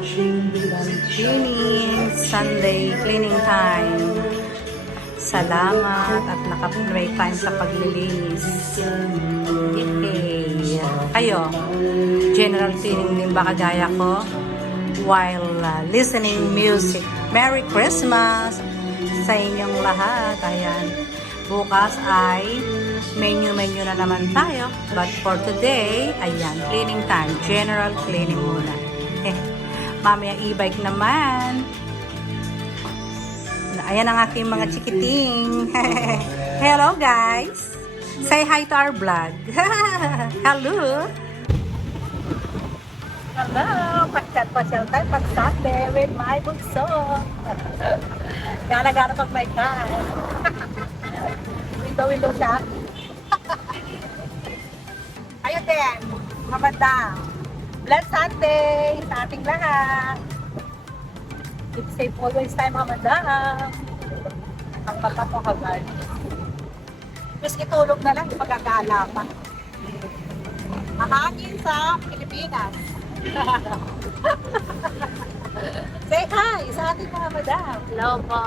Cleaning, Sunday cleaning time. Salamat at may time sa paglilinis. Yay! Kayo, general cleaning din ba kagaya ko? While listening music. Merry Christmas sa inyong lahat. Ayan. Bukas ay menu na naman tayo. But for today, ayan, cleaning time. General cleaning muna. Mamaya e-bike naman. Ayan ang aking mga chikiting. Hello guys. Say hi to our vlog. Hello. Hello. Pasyal tayo pag Sunday with my bunso. Kaya nagano pag may car. Window siya. Ayun din. Mabanda. Blessed Sunday sa ating lahat. Keep safe always tayo mga madam. Ang bata ko habal. Miski tulog na lang, magagala pa. Mahangin sa Pilipinas. Say hi sa ating mga madam. Hello po.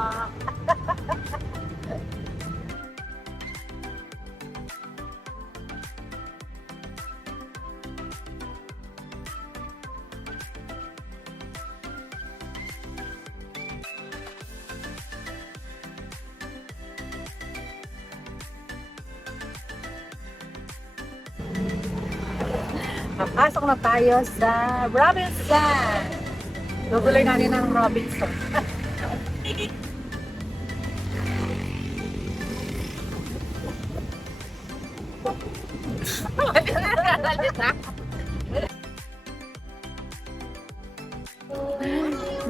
Papasok na tayo sa Robinson. Tutuloy natin ang Robinson.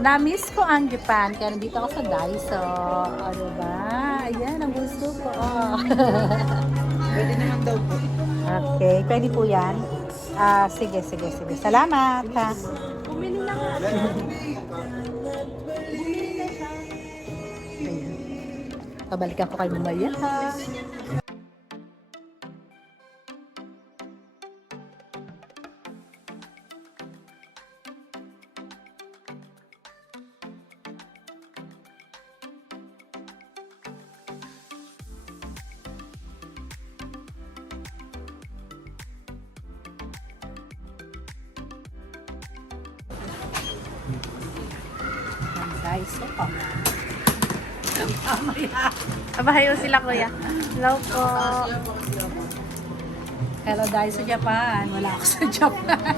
Na-miss ko ang Japan kaya nandito ako sa Daiso. Ano ba? Ayan, ang gusto ko. Pwede naman daw po. Okay, pwede po yan. Sige. Salamat. Ha. Bumili na nga. Pabalikan ko kayo mamaya. Guys, so Abahayo sila kuya. Hello po. hello guys sa Japan. Wala ako sa Japan.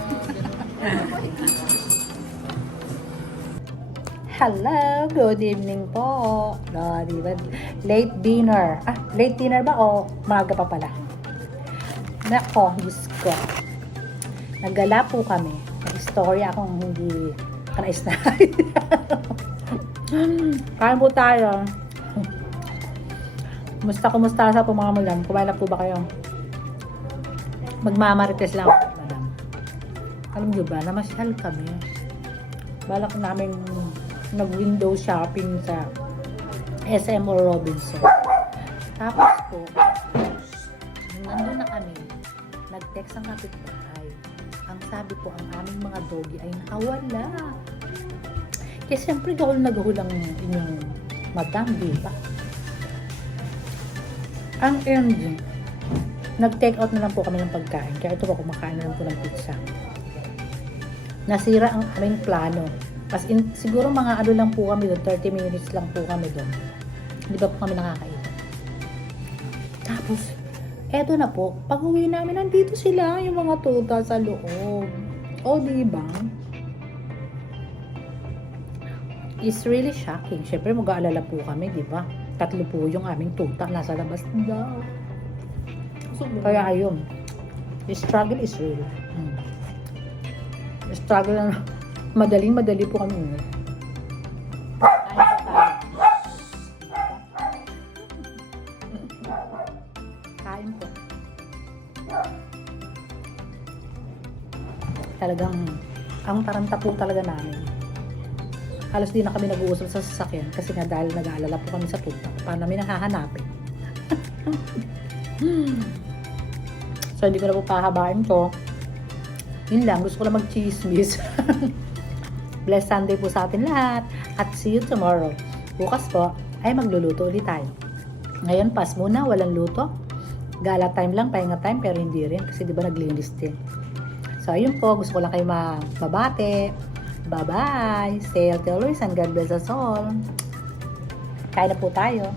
Hello, good evening po. Diba? Late dinner. Late dinner ba o maaga pa pala? Nako, Diyos ko. Naggala po kami. Nag-story akong hindi kanais na. Kain po tayo. Kumusta sa po mga madam? Kumain na po ba kayo? Magmamarites lang ako, madam. Alam nyo ba, namasyal kami. Balak namin nag-window shopping sa SM or Robinson. Tapos po, nandun na kami, nag-text ang kapitbahay. Ang sabi po, ang aming mga doggy ay nakawala. Kasi siyempre gahol na gahol ang inyong madam, di ba? Ang ending, nag-take out na lang po kami ng pagkain. Kaya ito po, kumakain na lang po ng pizza. Nasira ang aming plano. As in, siguro mga ano lang po kami doon, 30 minutes lang po kami doon. Hindi ba po kami nakakain? Tapos, eto na po, pag uwi namin, nandito sila, yung mga tuta sa loob. O, di ba? It's really shocking. Siyempre, mag-aalala po kami, di ba? 3 po yung aming tuta nasa labas daw. Kaya ayun, the struggle is real. The struggle na madali po kami. Kain po. Talagang, ang taranta po talaga namin. Halos di na kami nag-uusap sa sasakyan kasi nga dahil nag-aalala po kami sa tuta. Paano namin hahanapin? So, hindi ko na po pahabain to. Yun lang, gusto ko lang mag-chismis. Blessed Sunday po sa atin lahat. At see you tomorrow. Bukas po ay magluluto ulit tayo. Ngayon, pass muna. Walang luto. Gala time lang, pahinga time, pero hindi rin. Kasi di ba naglinis din. So, ayun po. Gusto ko lang kayo mabate. Bye-bye. Stay healthy always and God bless us all. Kain na po tayo.